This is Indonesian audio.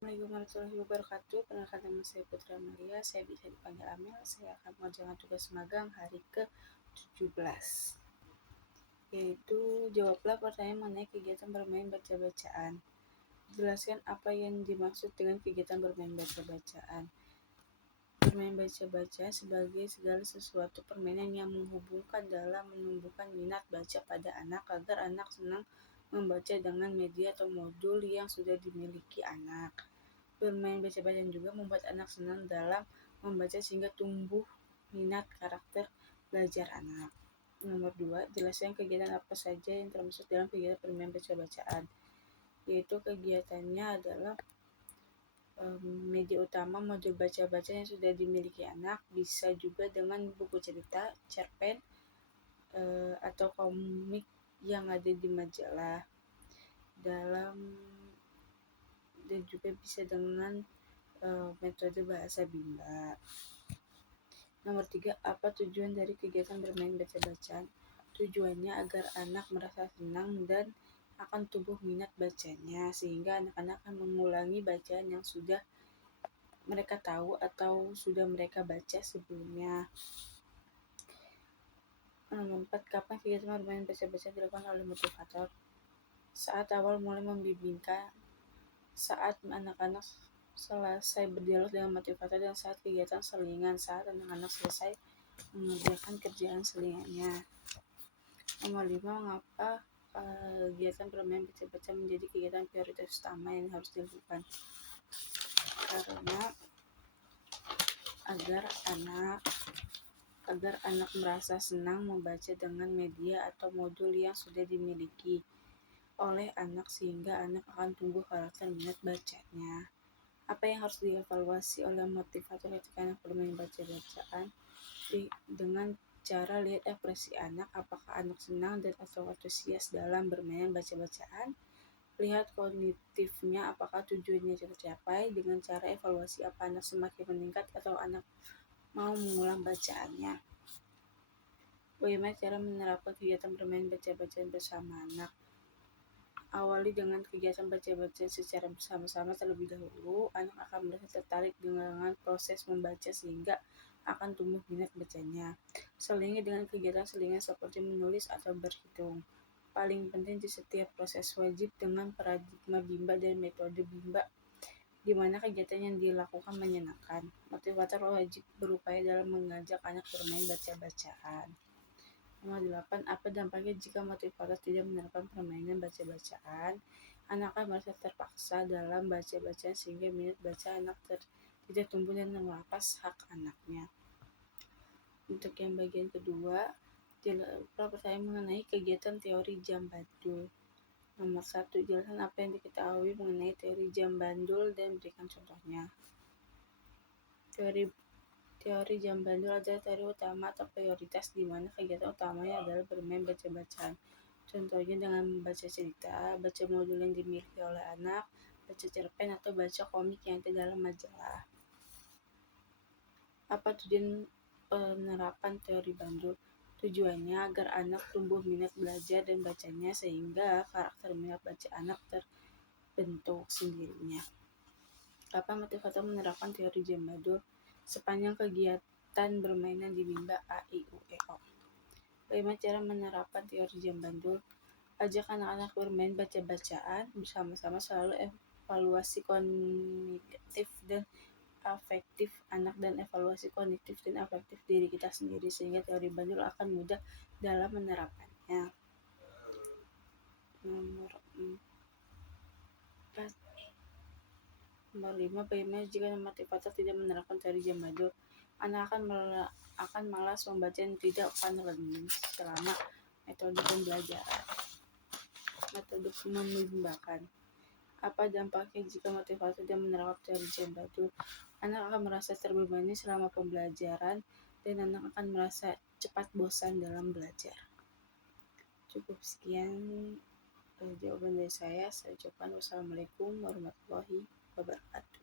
Assalamualaikum warahmatullahi wabarakatuh. Perkenalkan, nama saya Putra Maria. Saya bisa dipanggil Amel. Saya akan mengerjakan tugas magang hari ke-17, yaitu jawablah pertanyaan mengenai kegiatan bermain baca-bacaan. Jelaskan apa yang dimaksud dengan kegiatan bermain baca-bacaan. Bermain baca-baca sebagai segala sesuatu permainan yang menghubungkan dalam menumbuhkan minat baca pada anak agar anak senang membaca dengan media atau modul yang sudah dimiliki anak. Bermain baca-bacaan juga membuat anak senang dalam membaca sehingga tumbuh minat karakter belajar anak. Nomor 2, jelaskan kegiatan apa saja yang termasuk dalam kegiatan bermain baca-bacaan. Yaitu kegiatannya adalah media utama modul baca-baca yang sudah dimiliki anak, bisa juga dengan buku cerita, cerpen, atau komik yang ada di majalah, dan juga bisa dengan metode bahasa Bimba. Nomor 3, apa tujuan dari kegiatan bermain baca-bacaan? Tujuannya agar anak merasa senang dan akan tumbuh minat bacanya, sehingga anak-anak akan mengulangi bacaan yang sudah mereka tahu atau sudah mereka baca sebelumnya. Nomor 4, kapan kegiatan bermain baca-bacaan dilakukan oleh motivator? Saat awal mulai membimbingkan, saat anak-anak selesai berdialog dengan motivator, dan saat kegiatan selingan, saat anak-anak selesai mengerjakan kerjaan selingannya. Nomor 5, mengapa kegiatan bermain baca-baca menjadi kegiatan prioritas utama yang harus dilakukan? Karena agar anak merasa senang membaca dengan media atau modul yang sudah dimiliki oleh anak, sehingga anak akan tumbuh karakter minat bacanya. Apa yang harus dievaluasi oleh motivator ketika anak bermain baca-bacaan? Dengan cara lihat ekspresi anak, apakah anak senang dan atau antusias dalam bermain baca-bacaan. Lihat kognitifnya, apakah tujuannya tercapai. Dengan cara evaluasi, apa anak semakin meningkat atau anak mau mengulang bacaannya. Bagaimana cara menerapkan kegiatan bermain baca-bacaan bersama anak? Awali dengan kegiatan baca-baca secara bersama-sama terlebih dahulu. Anak akan merasa tertarik dengan proses membaca sehingga akan tumbuh minat bacanya. Selingi dengan kegiatan selingan seperti menulis atau berhitung. Paling penting di setiap proses wajib dengan paradigma Bimba dan metode Bimba, di mana kegiatan yang dilakukan menyenangkan. Motivator wajib berupaya dalam mengajak anak bermain baca-bacaan. Nomor 8, apa dampaknya jika motivator tidak menerapkan permainan baca-bacaan? Anak akan merasa terpaksa dalam baca-bacaan sehingga minat baca anak tidak tumbuh dan melepas hak anaknya. Untuk yang bagian kedua, pertanyaan mengenai kegiatan teori jam bandul. Nomor 1, jelaskan apa yang diketahui mengenai teori jam bandul dan berikan contohnya. Teori jam bandul adalah teori utama atau prioritas di mana kegiatan utamanya adalah bermain baca-bacaan. Contohnya dengan membaca cerita, baca modul yang dimiliki oleh anak, baca cerpen atau baca komik yang ada dalam majalah. Apa tujuan penerapan teori bandul? Tujuannya agar anak tumbuh minat belajar dan bacanya sehingga karakter minat baca anak terbentuk sendirinya. Kapan motivator menerapkan teori jam bandul? Sepanjang kegiatan bermainan di Bimba A, I, U, E, O. Bagaimana cara menerapkan teori jam bandul? Ajak anak-anak bermain baca-bacaan bersama-sama, selalu evaluasi kognitif dan afektif anak dan evaluasi kognitif dan afektif diri kita sendiri sehingga teori bandul akan mudah dalam menerapkannya. Nomor 5, bagaimana jika motivator tidak menerapkan teori jam bandul? Anak akan malas membaca dan tidak akan learning selama metode pembelajaran. Metode membimbakan. Apa dampaknya jika motivator tidak menerapkan teori jam bandul? Anak akan merasa terbebani selama pembelajaran dan anak akan merasa cepat bosan dalam belajar. Cukup sekian jawaban dari saya. Saya ucapkan wassalamualaikum warahmatullahi wabarakatuh.